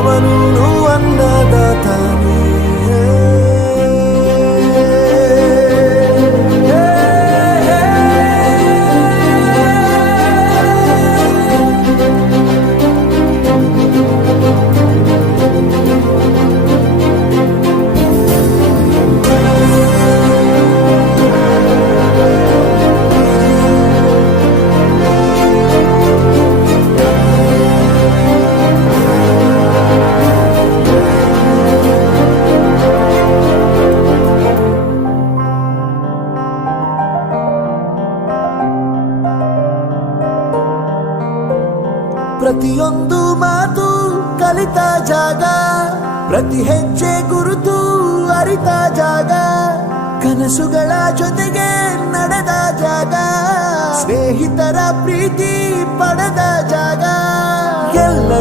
ಅವನು ಅನ್ನದಾತಾನೆ. ಪ್ರತಿಯೊಂದು ಮಾತು ಕಲಿತ ಜಾಗ, ಪ್ರತಿ ಹೆಜ್ಜೆ ಗುರುತು ಅರಿತ ಜಾಗ, ಕನಸುಗಳ ಜೊತೆಗೆ ನಡೆದ ಜಾಗ, ಸ್ನೇಹಿತರ ಪ್ರೀತಿ ಪಡೆದ ಜಾಗ. ಎಲ್ಲರೂ